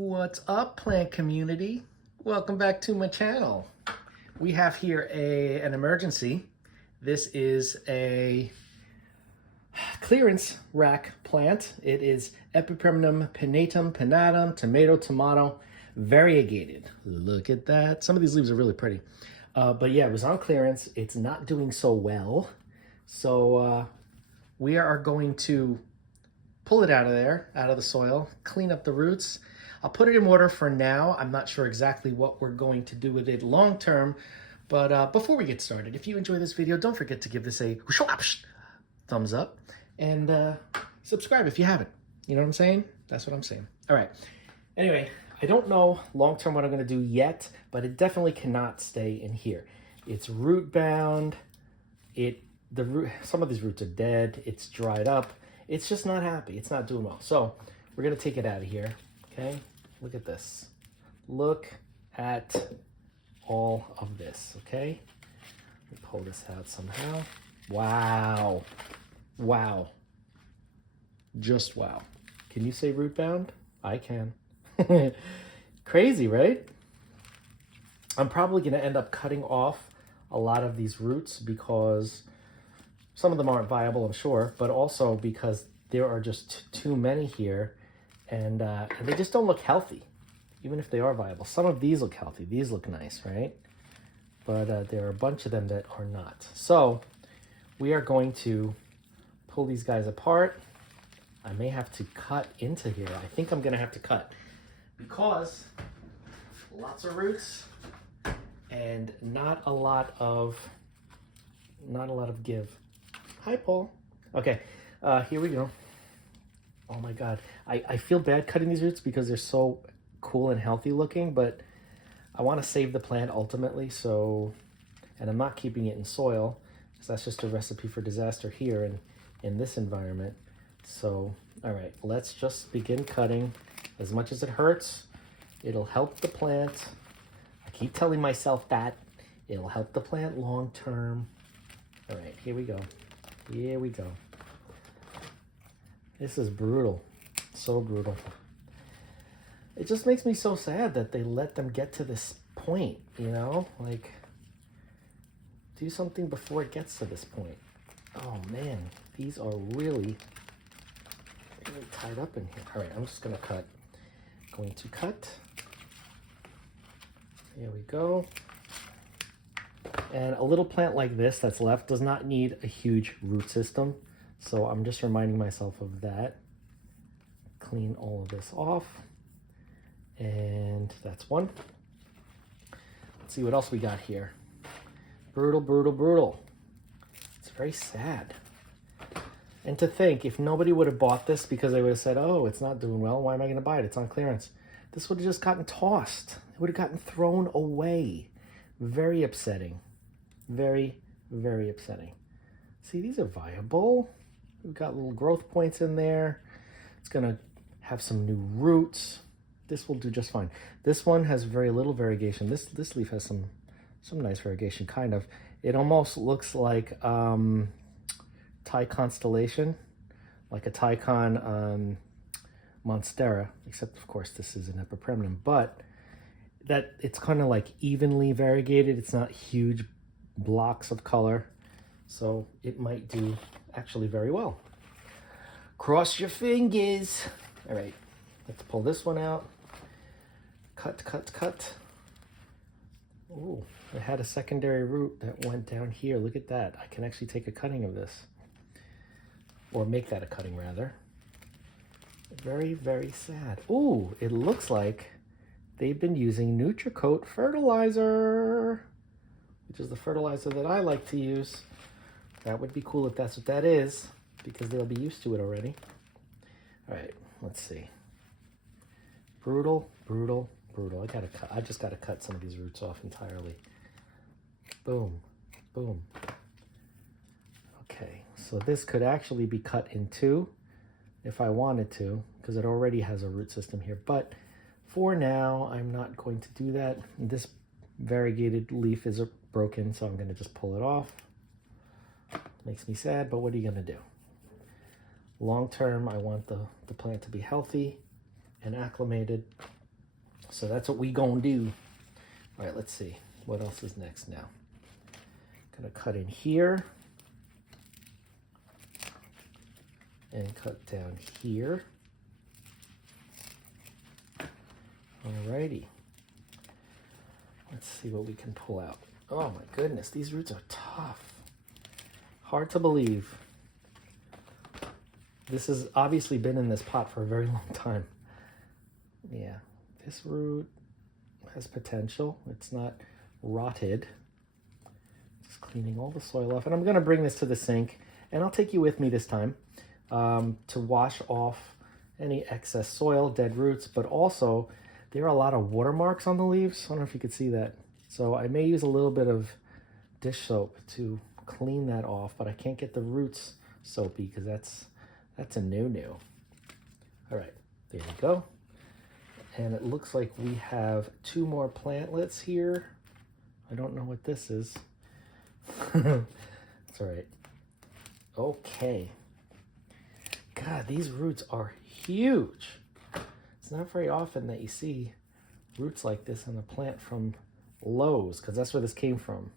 What's up, plant community? Welcome back to my channel. We have here an emergency. This is a clearance rack plant. It is Epipremnum pinnatum, tomato, variegated. Look at that. Some of these leaves are really pretty. But yeah, it was on clearance. It's not doing so well. So we are going to pull it out of there, out of the soil, clean up the roots. I'll put it in water for now. I'm not sure exactly what we're going to do with it long term. But before we get started, if you enjoy this video, don't forget to give this a thumbs up and subscribe if you haven't. You know what I'm saying? That's what I'm saying. All right. Anyway, I don't know long term what I'm going to do yet, but it definitely cannot stay in here. It's root bound. Some of these roots are dead. It's dried up. It's just not happy. It's not doing well. So we're going to take it out of here. Okay, look at this. Look at all of this, okay? Let me pull this out somehow. Wow. Wow. Just wow. Can you say root bound? I can. Crazy, right? I'm probably going to end up cutting off a lot of these roots because some of them aren't viable, I'm sure, but also because there are just too many here. And they just don't look healthy, even if they are viable. Some of these look healthy. These look nice, right? But there are a bunch of them that are not. So we are going to pull these guys apart. I may have to cut into here. I think I'm going to have to cut because lots of roots and not a lot of give. Hi, Paul. Okay, here we go. Oh my God, I feel bad cutting these roots because they're so cool and healthy looking, but I want to save the plant ultimately, and I'm not keeping it in soil because that's just a recipe for disaster here in this environment. So, all right, let's just begin cutting. As much as it hurts, it'll help the plant. I keep telling myself that. It'll help the plant long term. All right, here we go. Here we go. This is brutal, so brutal. It just makes me so sad that they let them get to this point, you know? Like, do something before it gets to this point. Oh man, these are really tied up in here. All right, I'm just gonna cut. Going to cut. Here we go. And a little plant like this that's left does not need a huge root system. So I'm just reminding myself of that. Clean all of this off. And that's one. Let's see what else we got here. Brutal, brutal, brutal. It's very sad. And to think, if nobody would have bought this because they would have said, oh, it's not doing well, why am I going to buy it? It's on clearance. This would have just gotten tossed. It would have gotten thrown away. Very upsetting. Very, very upsetting. See, these are viable. We've got little growth points in there. It's gonna have some new roots. This will do just fine. This one has very little variegation. This leaf has some nice variegation, kind of. It almost looks like Thai constellation, like a Tycon monstera, except of course this is an Epipremnum, but that it's kind of like evenly variegated. It's not huge blocks of color, so it might do actually very well. Cross your fingers. All right, let's pull this one out. Cut, cut, cut. Oh, it had a secondary root that went down here. Look at that. I can actually take a cutting of this, or make that a cutting rather. Very, very sad. Oh, it looks like they've been using Nutricoat fertilizer, which is the fertilizer that I like to use. That would be cool if that's what that is, because they'll be used to it already. All right, let's see. Brutal, brutal, brutal. I just gotta cut some of these roots off entirely. Boom, boom. Okay, so this could actually be cut in two if I wanted to, because it already has a root system here. But for now, I'm not going to do that. This variegated leaf is broken, so I'm gonna just pull it off. Makes me sad, but what are you gonna do? Long term, I want the plant to be healthy and acclimated. So that's what we gonna do. All right, let's see. What else is next now? Gonna cut in here. And cut down here. Alrighty. Let's see what we can pull out. Oh my goodness, these roots are tough. Hard to believe. This has obviously been in this pot for a very long time. Yeah, this root has potential. It's not rotted. Just cleaning all the soil off. And I'm gonna bring this to the sink, and I'll take you with me this time to wash off any excess soil, dead roots, but also there are a lot of watermarks on the leaves. I don't know if you could see that. So I may use a little bit of dish soap to clean that off, but I can't get the roots soapy because that's a no-no. All right, there we go. And it looks like we have 2 more plantlets here. I don't know what this is. That's all right. Okay. God, these roots are huge. It's not very often that you see roots like this on a plant from Lowe's, because that's where this came from.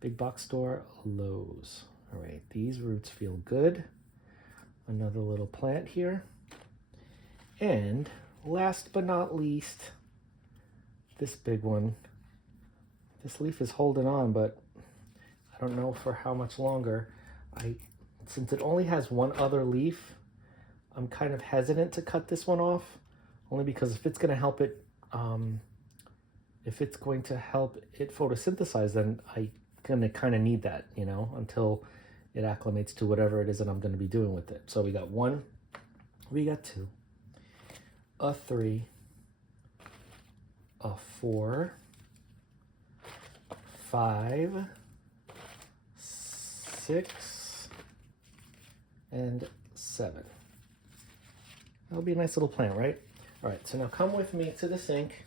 Big box store, Lowe's. All right, these roots feel good. Another little plant here. And last but not least, this big one. This leaf is holding on, but I don't know for how much longer. Since it only has one other leaf, I'm kind of hesitant to cut this one off, only because if it's going to help it, photosynthesize, then I'm going to kind of need that, you know, until it acclimates to whatever it is that I'm going to be doing with it. So we got 1, we got 2, a 3, a 4, 5, 6, and 7. That'll be a nice little plant, right? All right, so now come with me to the sink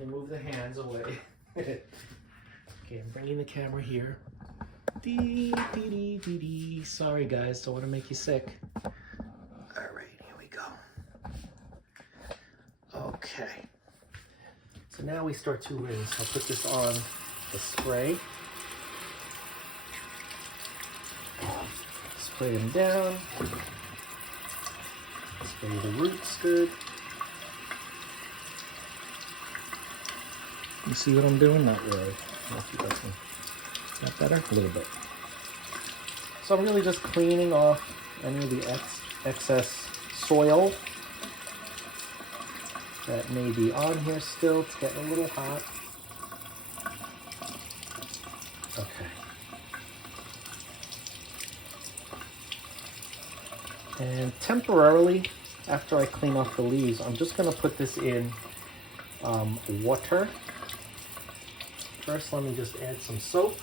and move the hands away. Okay, I'm bringing the camera here. Sorry guys, don't want to make you sick. All right, here we go. Okay. So now we start to rinse. I'll put this on the spray. Spray them down. Spray the roots good. You see what I'm doing? Not really. Is that better? A little bit. So I'm really just cleaning off any of the excess soil that may be on here still. It's getting a little hot. Okay. And temporarily, after I clean off the leaves, I'm just going to put this in water. First, let me just add some soap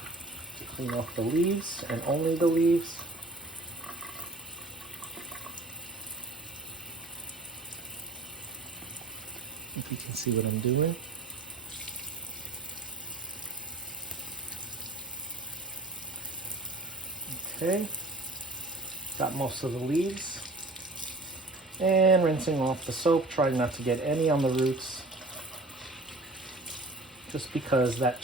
to clean off the leaves, and only the leaves. If you can see what I'm doing. Okay, got most of the leaves. And rinsing off the soap, trying not to get any on the roots. Just because that the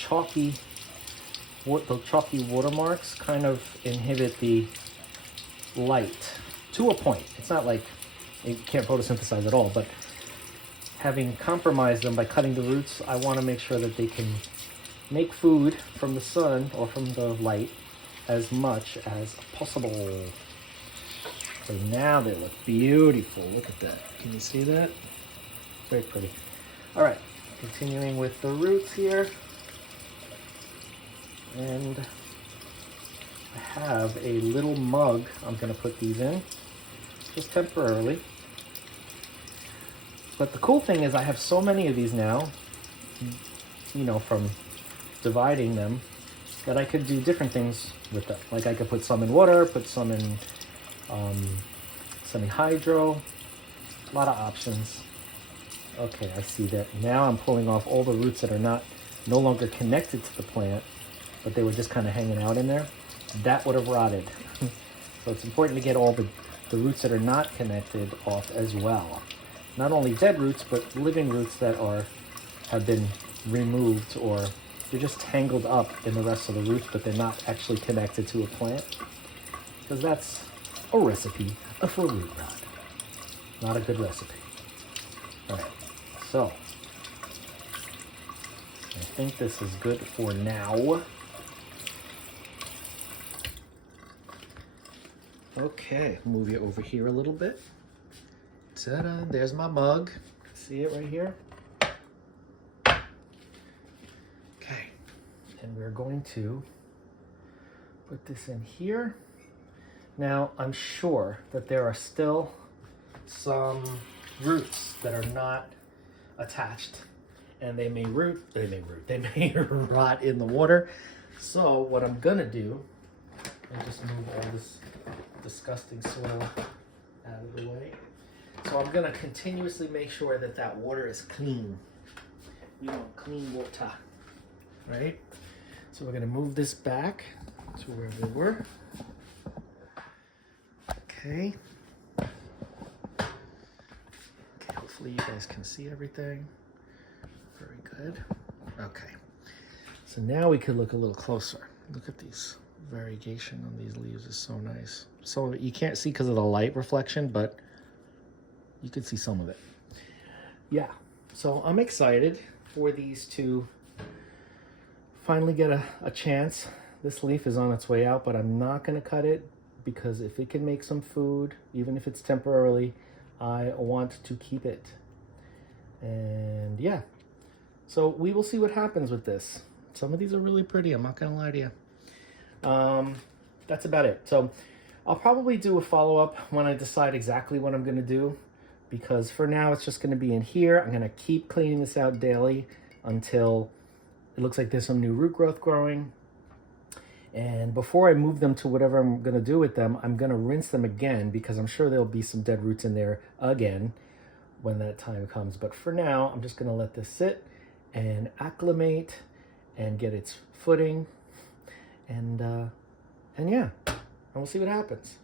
chalky watermarks kind of inhibit the light to a point. It's not like it can't photosynthesize at all, but having compromised them by cutting the roots, I want to make sure that they can make food from the sun or from the light as much as possible. So now they look beautiful. Look at that. Can you see that? Very pretty. All right. Continuing with the roots here, and I have a little mug I'm going to put these in, just temporarily. But the cool thing is I have so many of these now, you know, from dividing them, that I could do different things with them. Like I could put some in water, put some in semi-hydro, a lot of options. Okay, I see that. Now I'm pulling off all the roots that are no longer connected to the plant, but they were just kind of hanging out in there. That would have rotted. So it's important to get all the roots that are not connected off as well. not only dead roots, but living roots that have been removed, or they're just tangled up in the rest of the roots, but they're not actually connected to a plant. Because that's a recipe for root rot. Not a good recipe. All right, so I think this is good for now. Okay, move you over here a little bit. Ta-da, there's my mug. See it right here? Okay, and we're going to put this in here. Now, I'm sure that there are still some roots that are not attached, and they may rot in the water. So what I'm gonna do, I'll just move all this disgusting soil out of the way. So I'm gonna continuously make sure that that water is clean. We want clean water, right? So we're gonna move this back to where we were. Okay. Okay, hopefully you guys can see everything. Very good. Okay. So now we could look a little closer. Look at these. Variegation on these leaves is so nice. So you can't see because of the light reflection, but you can see some of it. Yeah. So I'm excited for these to finally get a chance. This leaf is on its way out, but I'm not going to cut it, because if it can make some food, even if it's temporarily, I want to keep it. And yeah, so we will see what happens with this. Some of these are really pretty, I'm not gonna lie to you. That's about it. So I'll probably do a follow-up when I decide exactly what I'm gonna do, because for now it's just gonna be in here. I'm gonna keep cleaning this out daily until it looks like there's some new root growth growing. And before I move them to whatever I'm going to do with them, I'm going to rinse them again, because I'm sure there'll be some dead roots in there again when that time comes. But for now, I'm just going to let this sit and acclimate and get its footing. And yeah, and we'll see what happens.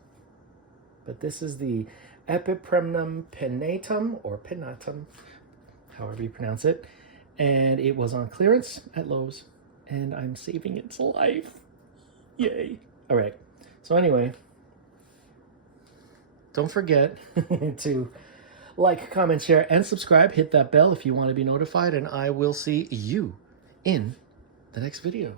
But this is the Epipremnum pinnatum, or pinnatum, however you pronounce it. And it was on clearance at Lowe's, and I'm saving its life. Yay. All right. So anyway, don't forget to like, comment, share, and subscribe. Hit that bell if you want to be notified, and I will see you in the next video.